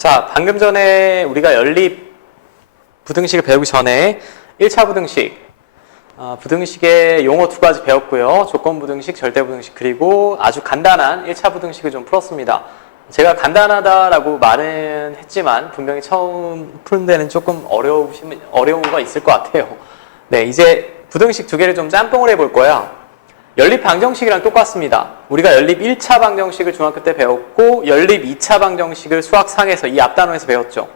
자, 방금 전에 우리가 연립 부등식을 배우기 전에 1차 부등식, 부등식의 용어 두 가지 배웠고요. 조건부등식, 절대부등식, 그리고 아주 간단한 1차 부등식을 좀 풀었습니다. 제가 간단하다라고 말은 했지만 분명히 처음 푸는 데는 조금 어려움이 있을 것 같아요. 네, 이제 부등식 두 개를 좀 짬뽕을 해볼 거야. 연립 방정식이랑 똑같습니다. 우리가 연립 1차 방정식을 중학교 때 배웠고 연립 2차 방정식을 수학상에서 이 앞단원에서 배웠죠.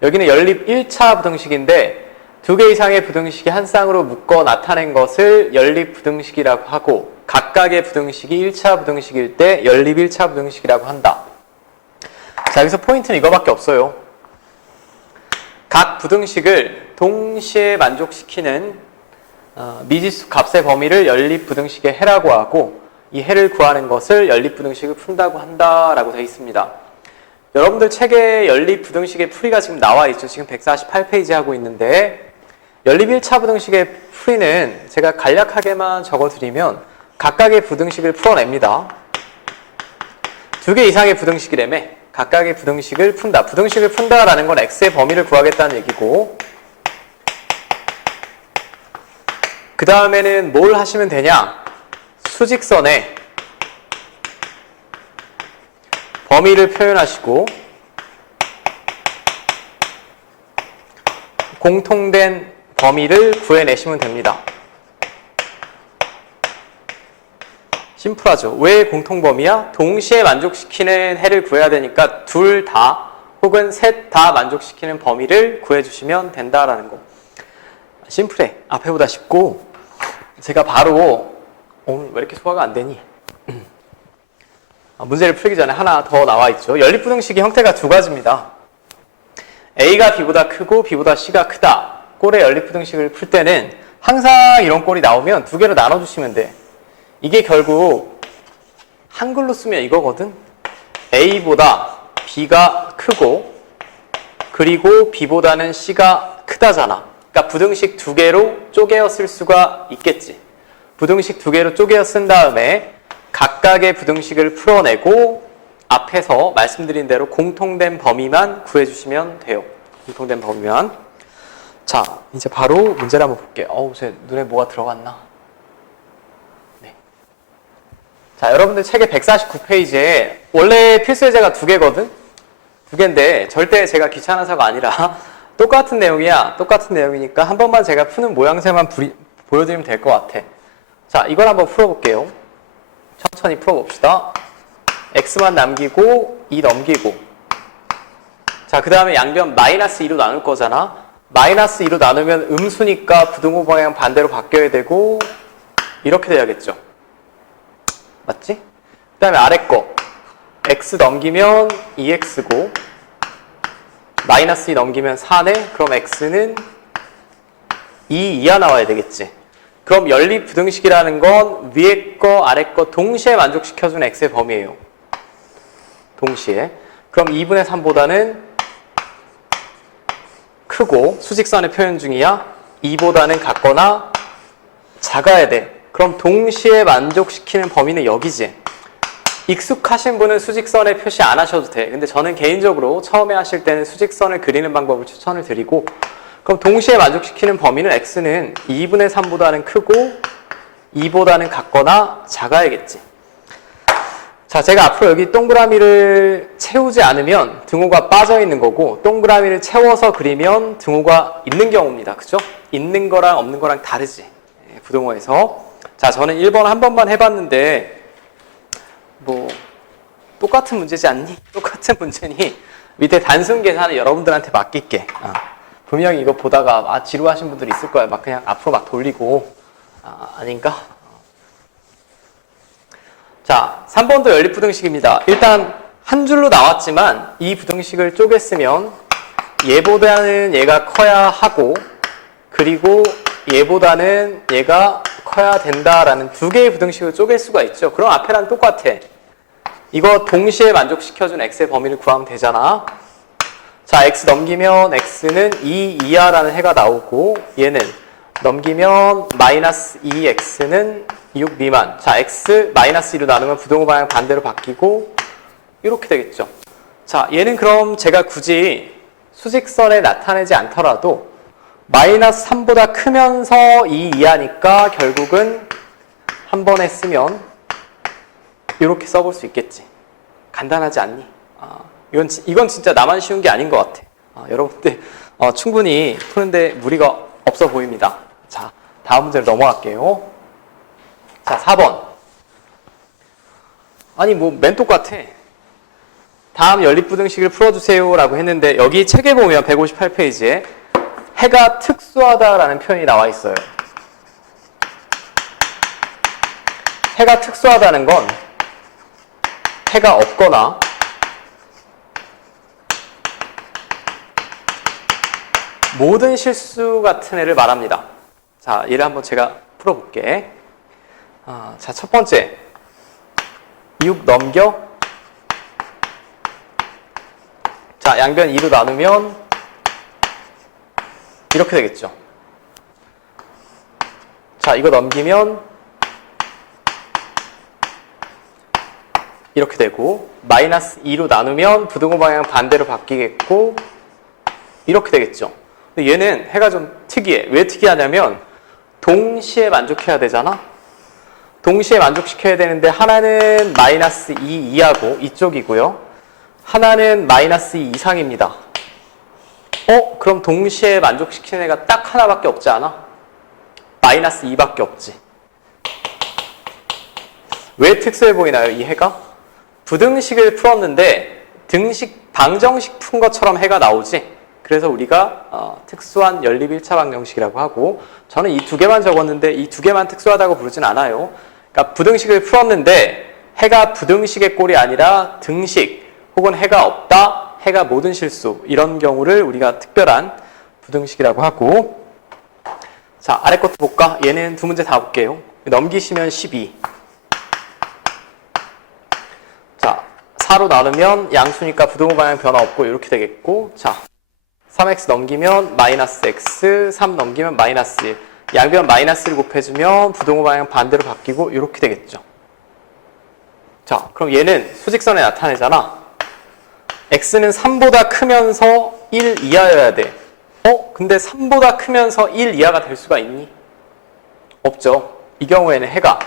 여기는 연립 1차 부등식인데 두 개 이상의 부등식이 한 쌍으로 묶어 나타낸 것을 연립 부등식이라고 하고 각각의 부등식이 1차 부등식일 때 연립 1차 부등식이라고 한다. 자, 여기서 포인트는 이거밖에 없어요. 각 부등식을 동시에 만족시키는 미지수 값의 범위를 연립 부등식의 해라고 하고 이 해를 구하는 것을 연립 부등식을 푼다고 한다라고 되어 있습니다. 여러분들 책에 연립 부등식의 풀이가 지금 나와 있죠. 지금 148페이지 하고 있는데 연립 1차 부등식의 풀이는 제가 간략하게만 적어드리면 각각의 부등식을 풀어냅니다. 두 개 이상의 부등식이라며 각각의 부등식을 푼다. 부등식을 푼다라는 건 x의 범위를 구하겠다는 얘기고 그 다음에는 뭘 하시면 되냐? 수직선에 범위를 표현하시고 공통된 범위를 구해내시면 됩니다. 심플하죠? 왜 공통범위야? 동시에 만족시키는 해를 구해야 되니까 둘 다 혹은 셋 다 만족시키는 범위를 구해주시면 된다라는 거. 심플해. 앞에보다 쉽고 제가 바로 오늘 왜 이렇게 소화가 안 되니? 문제를 풀기 전에 하나 더 나와 있죠. 연립부등식의 형태가 두 가지입니다. A가 B보다 크고 B보다 C가 크다. 꼴의 연립부등식을 풀 때는 항상 이런 꼴이 나오면 두 개로 나눠주시면 돼. 이게 결국 한글로 쓰면 이거거든. A보다 B가 크고 그리고 B보다는 C가 크다잖아. 그러니까 부등식 두 개로 쪼개어 쓸 수가 있겠지. 부등식 두 개로 쪼개어 쓴 다음에 각각의 부등식을 풀어내고 앞에서 말씀드린 대로 공통된 범위만 구해주시면 돼요. 공통된 범위만. 자, 이제 바로 문제를 한번 볼게요. 제 눈에 뭐가 들어갔나? 네. 자, 여러분들 책의 149페이지에 원래 필수 예제가 두 개거든? 두 개인데 절대 제가 귀찮아서가 아니라 똑같은 내용이야. 똑같은 내용이니까 한 번만 제가 푸는 모양새만 보여드리면 될 것 같아. 자, 이걸 한번 풀어볼게요. 천천히 풀어봅시다. x만 남기고 2 넘기고 자, 그 다음에 양변 마이너스 2로 나눌 거잖아. 마이너스 2로 나누면 음수니까 부등호 방향 반대로 바뀌어야 되고 이렇게 돼야겠죠. 맞지? 그 다음에 아래 거 x 넘기면 2x고 마이너스 2 넘기면 4네? 그럼 x는 2 이하 나와야 되겠지. 그럼 연립 부등식이라는 건 위에 거 아래 거 동시에 만족시켜주는 x의 범위예요. 동시에. 그럼 2분의 3보다는 크고 수직선의 표현 중이야. 2보다는 같거나 작아야 돼. 그럼 동시에 만족시키는 범위는 여기지. 익숙하신 분은 수직선에 표시 안 하셔도 돼. 근데 저는 개인적으로 처음에 하실 때는 수직선을 그리는 방법을 추천을 드리고 그럼 동시에 만족시키는 범위는 x는 2분의 3보다는 크고 2보다는 같거나 작아야겠지. 자, 제가 앞으로 여기 동그라미를 채우지 않으면 등호가 빠져 있는 거고 동그라미를 채워서 그리면 등호가 있는 경우입니다. 그죠? 있는 거랑 없는 거랑 다르지. 부등호에서. 자, 저는 1번 한 번만 해봤는데 뭐 똑같은 문제지 않니? 똑같은 문제니 밑에 단순 계산을 여러분들한테 맡길게. 분명히 이거 보다가 지루하신 분들이 있을 거야. 막 그냥 앞으로 막 돌리고 아닌가? 자, 3번도 연립부등식입니다. 일단 한 줄로 나왔지만 이 부등식을 쪼갰으면 얘보다는 얘가 커야 하고 그리고 얘보다는 얘가 커야 된다라는 두 개의 부등식을 쪼갤 수가 있죠. 그럼 앞에랑 똑같아. 이거 동시에 만족시켜준 x의 범위를 구하면 되잖아. 자, x 넘기면 x는 2 이하라는 해가 나오고 얘는 넘기면 마이너스 2x는 6 미만. 자, x 마이너스 2로 나누면 부등호 방향 반대로 바뀌고 이렇게 되겠죠. 자, 얘는 그럼 제가 굳이 수직선에 나타내지 않더라도 마이너스 3보다 크면서 2 이하니까 결국은 한 번에 쓰면 이렇게 써볼 수 있겠지. 간단하지 않니? 이건 진짜 나만 쉬운 게 아닌 것 같아. 여러분들 충분히 푸는데 무리가 없어 보입니다. 자, 다음 문제로 넘어갈게요. 자, 4번. 아니 뭐 맨 똑같아. 다음 연립부등식을 풀어주세요 라고 했는데 여기 책에 보면 158페이지에 해가 특수하다라는 표현이 나와 있어요. 해가 특수하다는 건 해가 없거나 모든 실수 같은 애를 말합니다. 자, 얘를 한번 제가 풀어볼게. 자, 첫 번째 6 넘겨. 자, 양변 2로 나누면 이렇게 되겠죠. 자, 이거 넘기면 이렇게 되고 마이너스 2로 나누면 부등호 방향 반대로 바뀌겠고 이렇게 되겠죠. 근데 얘는 해가 좀 특이해. 왜 특이하냐면 동시에 만족해야 되잖아. 동시에 만족시켜야 되는데 하나는 마이너스 2 이하고 이쪽이고요. 하나는 마이너스 2 이상입니다. 그럼 동시에 만족시키는 애가 딱 하나밖에 없지 않아? 마이너스 2밖에 없지. 왜 특수해 보이나요, 이 해가? 부등식을 풀었는데 등식, 방정식 푼 것처럼 해가 나오지. 그래서 우리가 특수한 연립 1차 방정식이라고 하고, 저는 이 두 개만 적었는데 이 두 개만 특수하다고 부르진 않아요. 그러니까 부등식을 풀었는데 해가 부등식의 꼴이 아니라 등식 혹은 해가 없다, 해가 모든 실수, 이런 경우를 우리가 특별한 부등식이라고 하고. 자, 아래 것도 볼까? 얘는 두 문제 다 볼게요. 넘기시면 12. 자, 4로 나누면 양수니까 부등호 방향 변화 없고 이렇게 되겠고, 자 3x 넘기면 마이너스 x, 3 넘기면 마이너스 1. 양변 마이너스를 곱해주면 부등호 방향 반대로 바뀌고 이렇게 되겠죠. 자, 그럼 얘는 수직선에 나타내잖아. x는 3보다 크면서 1 이하여야 돼. 근데 3보다 크면서 1 이하가 될 수가 있니? 없죠. 이 경우에는 해가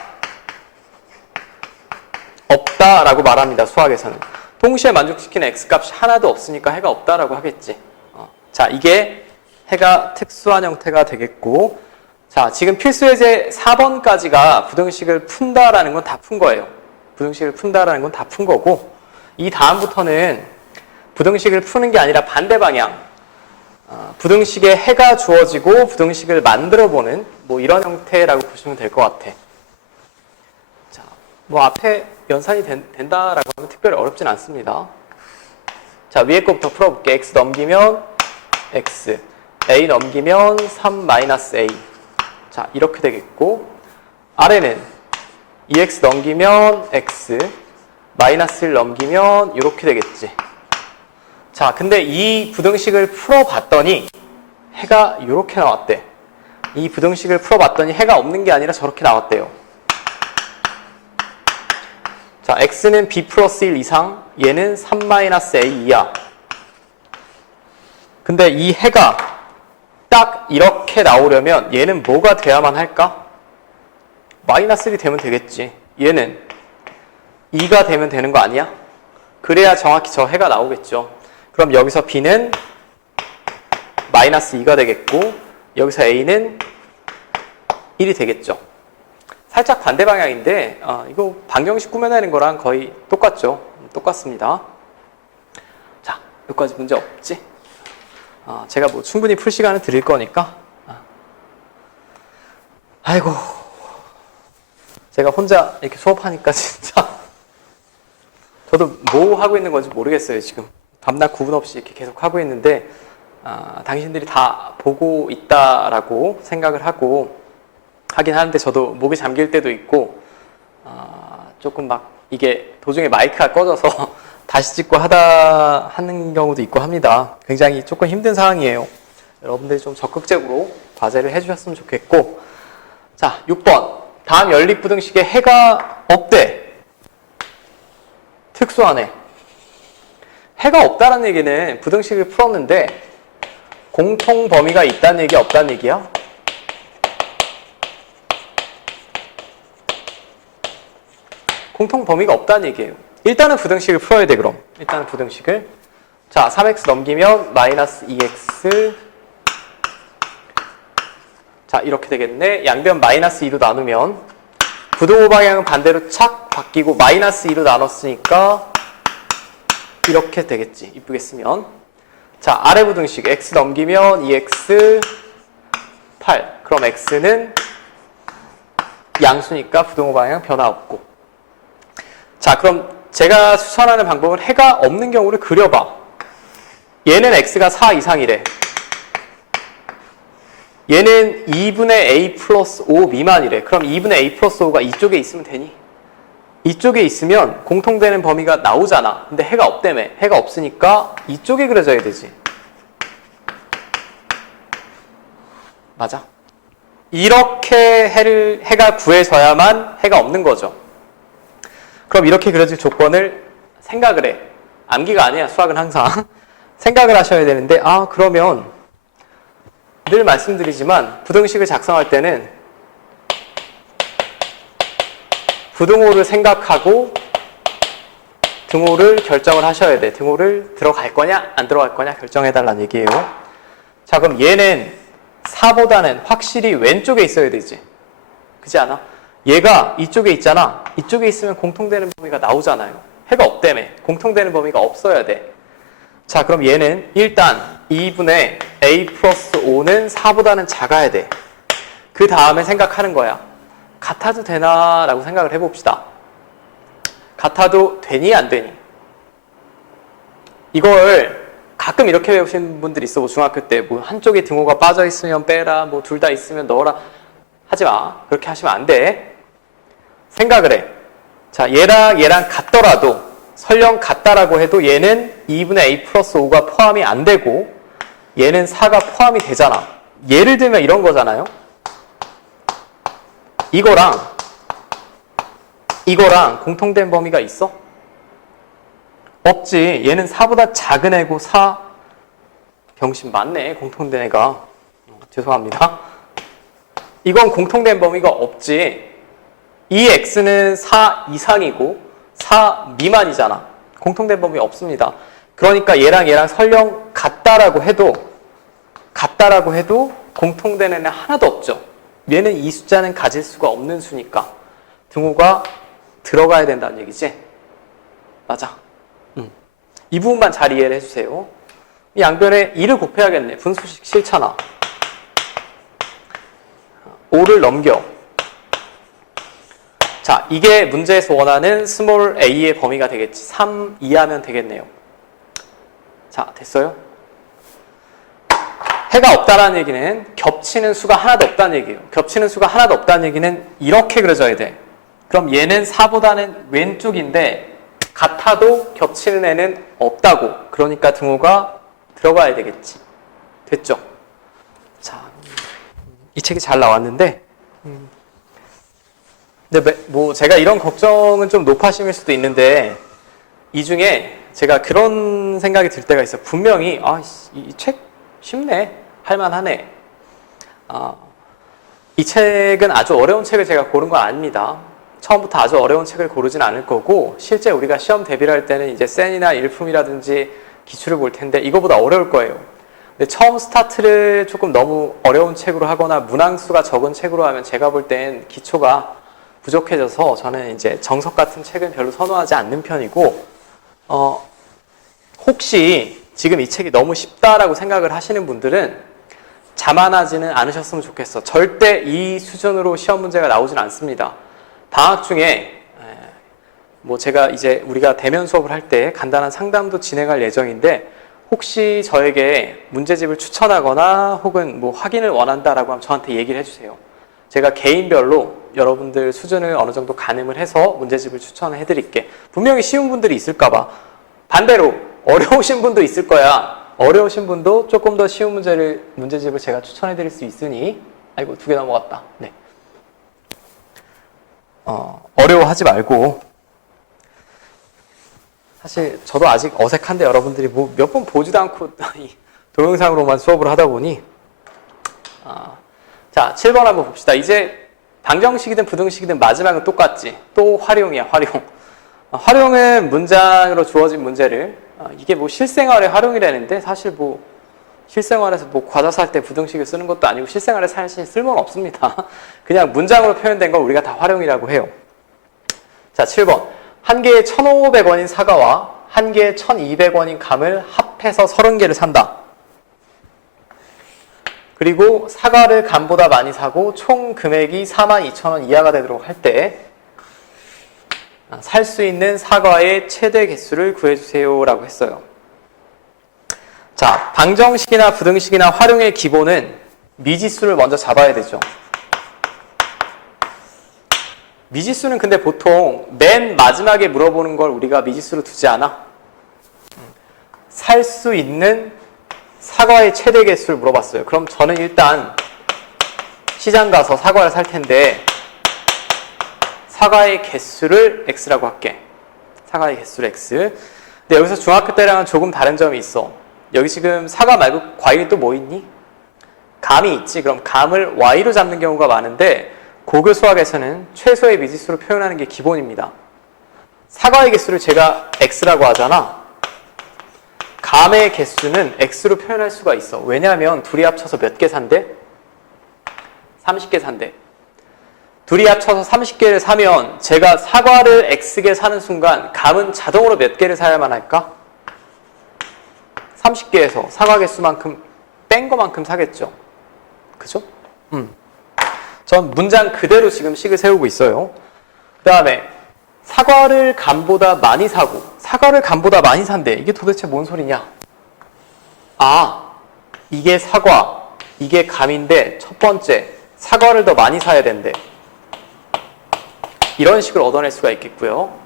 없다라고 말합니다. 수학에서는. 동시에 만족시키는 x값이 하나도 없으니까 해가 없다라고 하겠지. 자, 이게 해가 특수한 형태가 되겠고, 자, 지금 필수예제 4번까지가 부등식을 푼다라는 건 다 푼 거예요. 부등식을 푼다라는 건 다 푼 거고, 이 다음부터는 부등식을 푸는 게 아니라 반대 방향, 부등식에 해가 주어지고 부등식을 만들어보는 뭐 이런 형태라고 보시면 될 것 같아. 자, 뭐 앞에 연산이 된다라고 하면 특별히 어렵진 않습니다. 자, 위에 거부터 풀어볼게. x 넘기면 x, a 넘기면 3-a. 자, 이렇게 되겠고, 아래는 2x 넘기면 x, 마이너스 1 넘기면 이렇게 되겠지. 자, 근데 이 부등식을 풀어봤더니 해가 이렇게 나왔대. 이 부등식을 풀어봤더니 해가 없는 게 아니라 저렇게 나왔대요. 자, x는 b 플러스 1 이상, 얘는 3-a 이하. 근데 이 해가 딱 이렇게 나오려면 얘는 뭐가 돼야만 할까? 마이너스 1이 되면 되겠지. 얘는 2가 되면 되는 거 아니야? 그래야 정확히 저 해가 나오겠죠. 그럼 여기서 b는 마이너스 2가 되겠고, 여기서 a는 1이 되겠죠. 살짝 반대 방향인데 이거 방정식 꾸며내는 거랑 거의 똑같죠. 똑같습니다. 자, 여기까지 문제 없지? 제가 뭐 충분히 풀 시간을 드릴 거니까. 아이고, 제가 혼자 이렇게 수업하니까 진짜 저도 뭐 하고 있는 건지 모르겠어요. 지금 밤낮 구분 없이 이렇게 계속 하고 있는데 당신들이 다 보고 있다라고 생각을 하고 하긴 하는데, 저도 목이 잠길 때도 있고 조금 막 이게 도중에 마이크가 꺼져서 다시 찍고 하는 경우도 있고 합니다. 굉장히 조금 힘든 상황이에요. 여러분들이 좀 적극적으로 과제를 해주셨으면 좋겠고. 자, 6번. 다음 연립부등식에 해가 없대. 특수하네. 해가 없다는 얘기는 부등식을 풀었는데 공통 범위가 있다는 얘기야, 없다는 얘기야? 공통 범위가 없다는 얘기예요. 일단은 부등식을 풀어야 돼, 그럼. 일단은 부등식을. 자, 3x 넘기면 마이너스 2x. 자, 이렇게 되겠네. 양변 마이너스 2로 나누면 부등호 방향은 반대로 착 바뀌고 마이너스 2로 나눴으니까 이렇게 되겠지. 이쁘게 쓰면. 자, 아래 부등식 x 넘기면 2x 8. 그럼 x는 양수니까 부등호 방향 변화 없고. 자, 그럼 제가 추천하는 방법은 해가 없는 경우를 그려봐. 얘는 x가 4 이상이래. 얘는 2분의 a 플러스 5 미만이래. 그럼 2분의 a 플러스 5가 이쪽에 있으면 되니? 이쪽에 있으면 공통되는 범위가 나오잖아. 근데 해가 없다며. 해가 없으니까 이쪽에 그려져야 되지. 맞아. 이렇게 해가 구해져야만 해가 없는 거죠. 그럼 이렇게 그려질 조건을 생각을 해. 암기가 아니야. 수학은 항상. 생각을 하셔야 되는데, 그러면 늘 말씀드리지만 부등식을 작성할 때는 부등호를 생각하고 등호를 결정을 하셔야 돼. 등호를 들어갈 거냐 안 들어갈 거냐 결정해달라는 얘기예요. 자, 그럼 얘는 4보다는 확실히 왼쪽에 있어야 되지. 그렇지 않아? 얘가 이쪽에 있잖아. 이쪽에 있으면 공통되는 범위가 나오잖아요. 해가 없다며. 공통되는 범위가 없어야 돼. 자, 그럼 얘는 일단 2분의 a 플러스 5는 4보다는 작아야 돼. 그 다음에 생각하는 거야. 같아도 되나? 라고 생각을 해봅시다. 같아도 되니 안 되니? 이걸 가끔 이렇게 배우시는 분들이 있어. 뭐 중학교 때 뭐 한쪽에 등호가 빠져 있으면 빼라, 뭐 둘 다 있으면 넣어라. 하지 마. 그렇게 하시면 안 돼. 생각을 해. 자, 얘랑 같더라도 설령 같다라고 해도 얘는 2분의 a 플러스 5가 포함이 안 되고 얘는 4가 포함이 되잖아. 예를 들면 이런 거잖아요. 이거랑 공통된 범위가 있어? 없지. 얘는 4보다 작은 애고 4 병신 맞네. 공통된 애가. 죄송합니다. 이건 공통된 범위가 없지. 이 x는 4 이상이고 4 미만이잖아. 공통된 범위 없습니다. 그러니까 얘랑 설령 같다라고 해도 공통된 애는 하나도 없죠. 얘는 이 숫자는 가질 수가 없는 수니까 등호가 들어가야 된다는 얘기지. 맞아. 이 부분만 잘 이해를 해주세요. 이 양변에 2를 곱해야겠네. 분수식 싫잖아. 5를 넘겨. 자, 이게 문제에서 원하는 스몰 a의 범위가 되겠지. 3 이하면 되겠네요. 자, 됐어요? 해가 없다라는 얘기는 겹치는 수가 하나도 없다는 얘기예요. 겹치는 수가 하나도 없다는 얘기는 이렇게 그려져야 돼. 그럼 얘는 4보다는 왼쪽인데 같아도 겹치는 애는 없다고. 그러니까 등호가 들어가야 되겠지. 됐죠? 자, 이 책이 잘 나왔는데 근데 뭐 제가 이런 걱정은 좀 높아심일 수도 있는데 이 중에 제가 그런 생각이 들 때가 있어요. 분명히 이 책 쉽네. 할만하네. 이 책은 아주 어려운 책을 제가 고른 건 아닙니다. 처음부터 아주 어려운 책을 고르진 않을 거고 실제 우리가 시험 대비를 할 때는 이제 센이나 일품이라든지 기출을 볼 텐데 이거보다 어려울 거예요. 근데 처음 스타트를 조금 너무 어려운 책으로 하거나 문항수가 적은 책으로 하면 제가 볼 땐 기초가 부족해져서 저는 이제 정석 같은 책은 별로 선호하지 않는 편이고 혹시 지금 이 책이 너무 쉽다라고 생각을 하시는 분들은 자만하지는 않으셨으면 좋겠어. 절대 이 수준으로 시험 문제가 나오진 않습니다. 방학 중에 뭐 제가 이제 우리가 대면 수업을 할 때 간단한 상담도 진행할 예정인데 혹시 저에게 문제집을 추천하거나 혹은 뭐 확인을 원한다라고 하면 저한테 얘기를 해주세요. 제가 개인별로 여러분들 수준을 어느 정도 가늠을 해서 문제집을 추천을 해드릴게. 분명히 쉬운 분들이 있을까봐. 반대로 어려우신 분도 있을 거야. 어려우신 분도 조금 더 쉬운 문제집을 제가 추천해드릴 수 있으니 아이고 2개 넘어갔다. 네. 어려워하지 말고 사실 저도 아직 어색한데 여러분들이 뭐 몇 번 보지도 않고 동영상으로만 수업을 하다 보니 자, 7번 한번 봅시다. 이제 방정식이든 부등식이든 마지막은 똑같지. 또 활용이야, 활용. 활용은 문장으로 주어진 문제를 이게 뭐 실생활에 활용이라는데 사실 뭐 실생활에서 뭐 과자 살 때 부등식을 쓰는 것도 아니고 실생활에 사실 쓸모는 없습니다. 그냥 문장으로 표현된 걸 우리가 다 활용이라고 해요. 자, 7번. 한 개에 1,500원인 사과와 한 개에 1,200원인 감을 합해서 30개를 산다. 그리고 사과를 감보다 많이 사고 총 금액이 42,000원 이하가 되도록 할 때 살 수 있는 사과의 최대 개수를 구해주세요 라고 했어요. 자, 방정식이나 부등식이나 활용의 기본은 미지수를 먼저 잡아야 되죠. 미지수는 근데 보통 맨 마지막에 물어보는 걸 우리가 미지수로 두지 않아. 살 수 있는 사과의 최대 개수를 물어봤어요. 그럼 저는 일단 시장 가서 사과를 살 텐데 사과의 개수를 x라고 할게. 사과의 개수를 x. 근데 여기서 중학교 때랑은 조금 다른 점이 있어. 여기 지금 사과 말고 과일이 또 뭐 있니? 감이 있지. 그럼 감을 y로 잡는 경우가 많은데 고교 수학에서는 최소의 미지수로 표현하는 게 기본입니다. 사과의 개수를 제가 x라고 하잖아. 감의 개수는 x로 표현할 수가 있어. 왜냐하면 둘이 합쳐서 몇 개 산대? 30개 산대. 둘이 합쳐서 30개를 사면 제가 사과를 x개 사는 순간 감은 자동으로 몇 개를 사야만 할까? 30개에서 사과 개수만큼 뺀 거만큼 사겠죠. 그죠? 전 문장 그대로 지금 식을 세우고 있어요. 그 다음에 사과를 감보다 많이 사고 사과를 감보다 많이 산대. 이게 도대체 뭔 소리냐? 이게 사과, 이게 감인데 첫 번째 사과를 더 많이 사야 된대. 이런 식을 얻어낼 수가 있겠고요.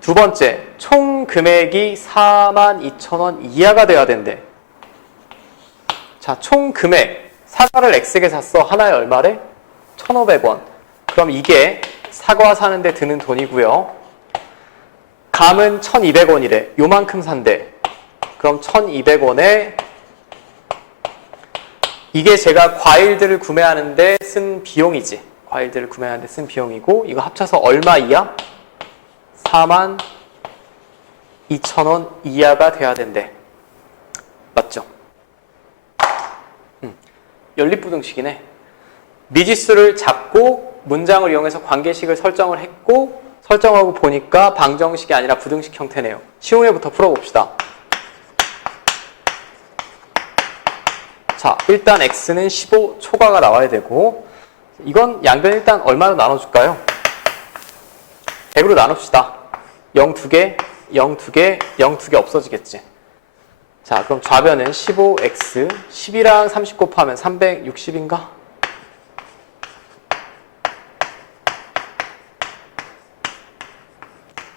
두 번째, 총 금액이 42,000원 이하가 돼야 된대. 자, 총 금액. 사과를 X개 샀어. 하나에 얼마래? 1,500원. 그럼 이게 사과 사는데 드는 돈이고요. 감은 1,200원이래. 요만큼 산대. 그럼 1,200원에 이게 제가 과일들을 구매하는데 쓴 비용이지. 과일들을 구매하는데 쓴 비용이고 이거 합쳐서 얼마 이하? 42,000원 이하가 돼야 된대. 맞죠? 연립부등식이네. 미지수를 잡고 문장을 이용해서 관계식을 설정을 했고 설정하고 보니까 방정식이 아니라 부등식 형태네요. 쉬운 애부터 풀어봅시다. 자, 일단 x는 15 초과가 나와야 되고 이건 양변 일단 얼마로 나눠줄까요? 100으로 나눕시다. 0 2개, 0 2개, 0 2개 없어지겠지. 자, 그럼 좌변은 15x, 10이랑 30 곱하면 360인가?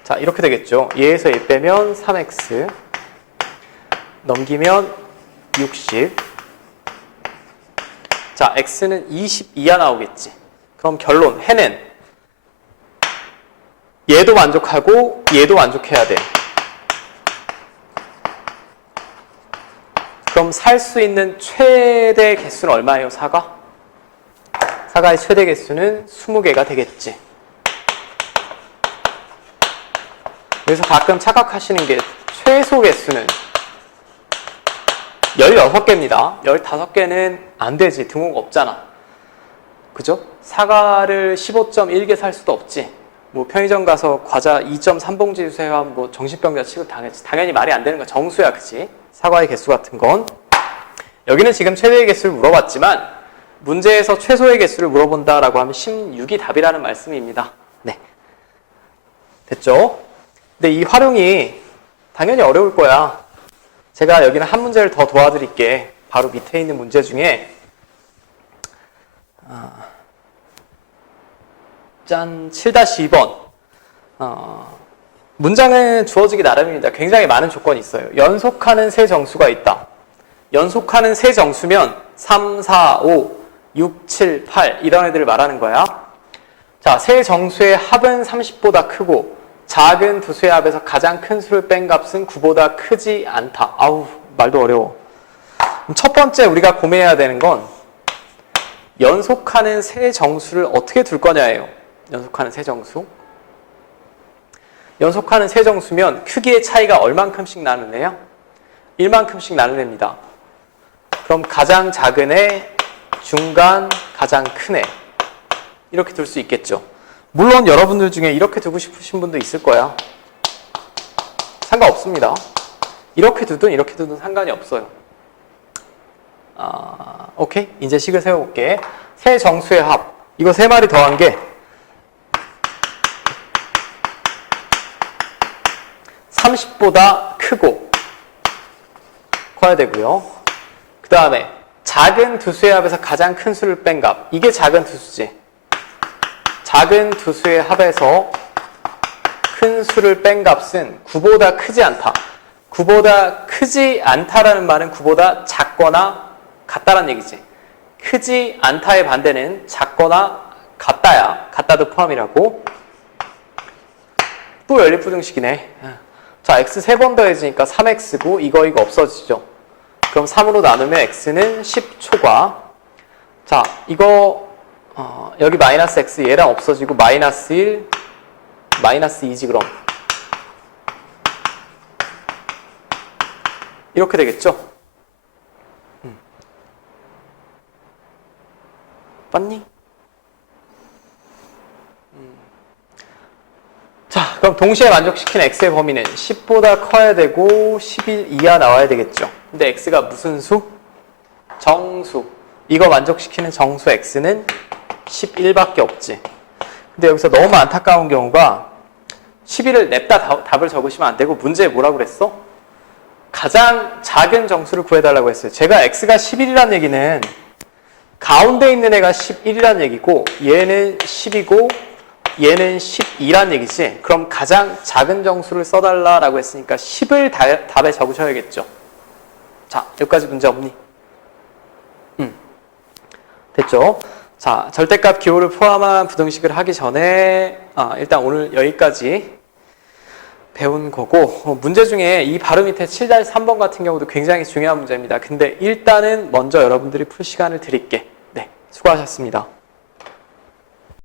자, 이렇게 되겠죠. 얘에서 얘 빼면 3x, 넘기면 60. 자, x는 20 이하 나오겠지. 그럼 결론, 해는 얘도 만족하고 얘도 만족해야 돼. 그럼 살 수 있는 최대 개수는 얼마예요, 사과? 사과의 최대 개수는 20개가 되겠지. 그래서 가끔 착각하시는 게 최소 개수는 16개입니다. 15개는 안 되지. 등호가 없잖아. 그죠? 사과를 15.1개 살 수도 없지. 뭐 편의점 가서 과자 2.3봉지 주세요 하면 뭐 정신병자 취급 당했지. 당연히 말이 안 되는 거 정수야, 그치? 사과의 개수 같은 건. 여기는 지금 최대의 개수를 물어봤지만 문제에서 최소의 개수를 물어본다라고 하면 16이 답이라는 말씀입니다. 네. 됐죠? 근데 이 활용이 당연히 어려울 거야. 제가 여기는 한 문제를 더 도와드릴게. 바로 밑에 있는 문제 중에 짠 7-2번 문장은 주어지기 나름입니다. 굉장히 많은 조건이 있어요. 연속하는 세 정수가 있다. 연속하는 세 정수면 3, 4, 5, 6, 7, 8 이런 애들을 말하는 거야. 자, 세 정수의 합은 30보다 크고 작은 두 수의 합에서 가장 큰 수를 뺀 값은 9보다 크지 않다. 아우, 말도 어려워. 첫 번째 우리가 고민해야 되는 건 연속하는 세 정수를 어떻게 둘 거냐예요. 연속하는 세 정수. 연속하는 세 정수면 크기의 차이가 얼만큼씩 나는 애야? 1만큼씩 나는 애입니다. 그럼 가장 작은 애, 중간, 가장 큰 애. 이렇게 둘 수 있겠죠. 물론 여러분들 중에 이렇게 두고 싶으신 분도 있을 거야. 상관없습니다. 이렇게 두든 이렇게 두든 상관이 없어요. 오케이. 이제 식을 세워볼게. 세 정수의 합. 이거 세 마리 더한 게 30보다 크고 커야 되고요. 그 다음에 작은 두 수의 합에서 가장 큰 수를 뺀 값. 이게 작은 두 수지. 작은 두 수의 합에서 큰 수를 뺀 값은 9보다 크지 않다. 9보다 크지 않다라는 말은 9보다 작거나 같다라는 얘기지. 크지 않다의 반대는 작거나 같다야. 같다도 포함이라고. 또 연립부등식이네. 자, x 3번 더해지니까 3x고 이거 없어지죠. 그럼 3으로 나누면 x는 10초과. 자, 이거 여기 마이너스 x 얘랑 없어지고 마이너스 1, 마이너스 2지 그럼. 이렇게 되겠죠? 맞니? 자, 그럼 동시에 만족시킨 x의 범위는 10보다 커야 되고 11 이하 나와야 되겠죠. 근데 x가 무슨 수? 정수. 이거 만족시키는 정수 x는 11밖에 없지. 근데 여기서 너무 안타까운 경우가 11을 냅다 답을 적으시면 안 되고 문제에 뭐라고 그랬어? 가장 작은 정수를 구해달라고 했어요. 제가 x가 11이라는 얘기는 가운데 있는 애가 11이라는 얘기고 얘는 10이고 얘는 12란 얘기지. 그럼 가장 작은 정수를 써달라라고 했으니까 10을 답에 적으셔야겠죠. 자, 여기까지 문제 없니? 됐죠? 자, 절대값 기호를 포함한 부등식을 하기 전에 일단 오늘 여기까지 배운 거고, 문제 중에 이 바로 밑에 7-3번 같은 경우도 굉장히 중요한 문제입니다. 근데 일단은 먼저 여러분들이 풀 시간을 드릴게. 네, 수고하셨습니다.